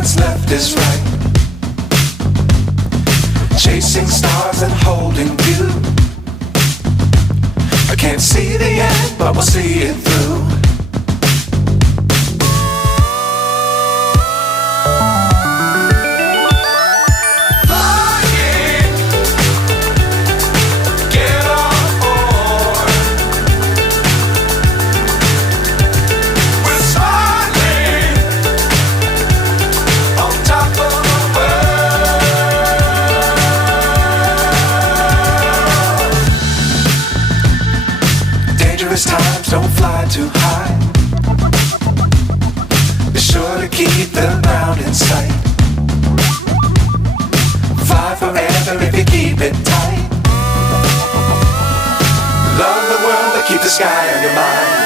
what's left is right. Chasing stars and holding you. I can't see the end, but we'll see it through. Times don't fly too high. Be sure to keep the ground in sight. Fly forever if you keep it tight. Love the world but keep the sky on your mind.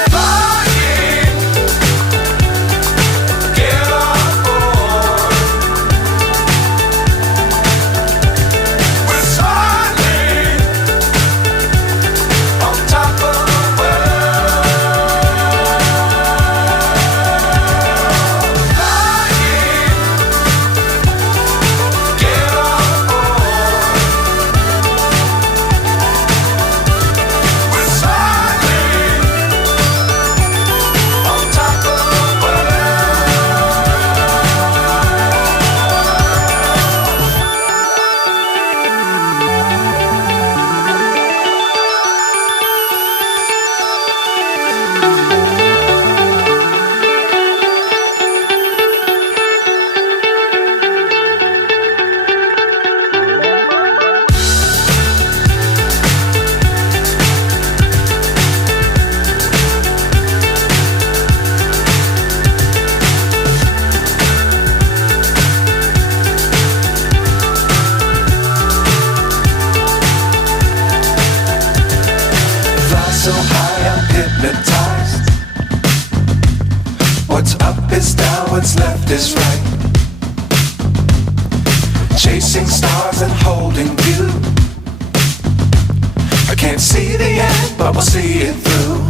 So high I'm hypnotized. What's up is down, what's left is right. Chasing stars and holding you. I can't see the end, but we'll see it through.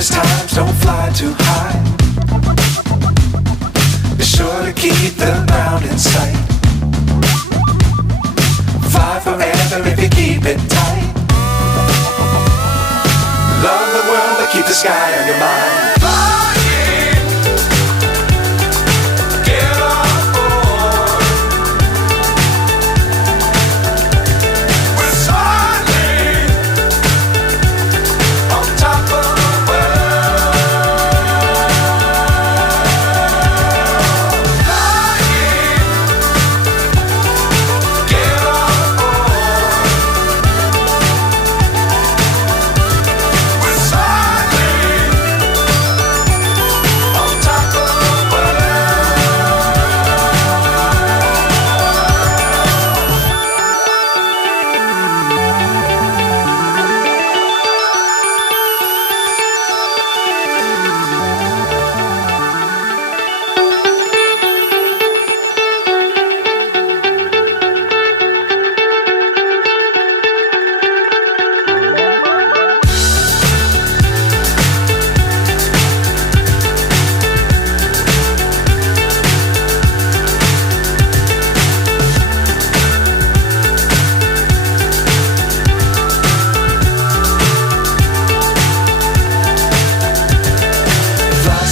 Times don't fly too high. Be sure to keep the ground in sight. Fly forever if you keep it tight. Love the world but keep the sky on your mind.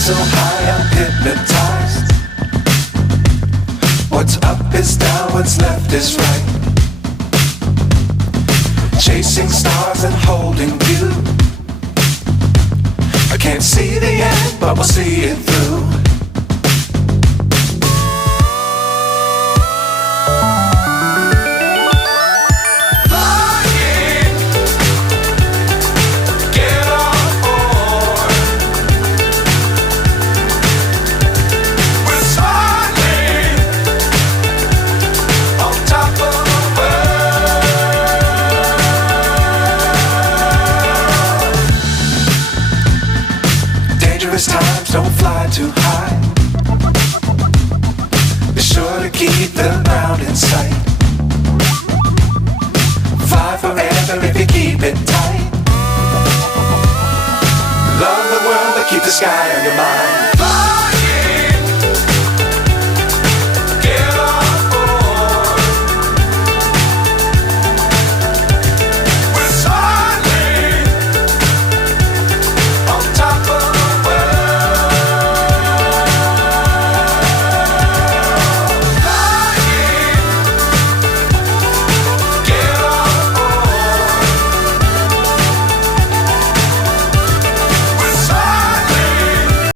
So high I'm hypnotized. What's up is down, what's left is right. Chasing stars and holding you. I can't see the end, but we'll see it through. the ground in sight. Fly forever if you keep it tight. Love the world but keep the sky on your mind.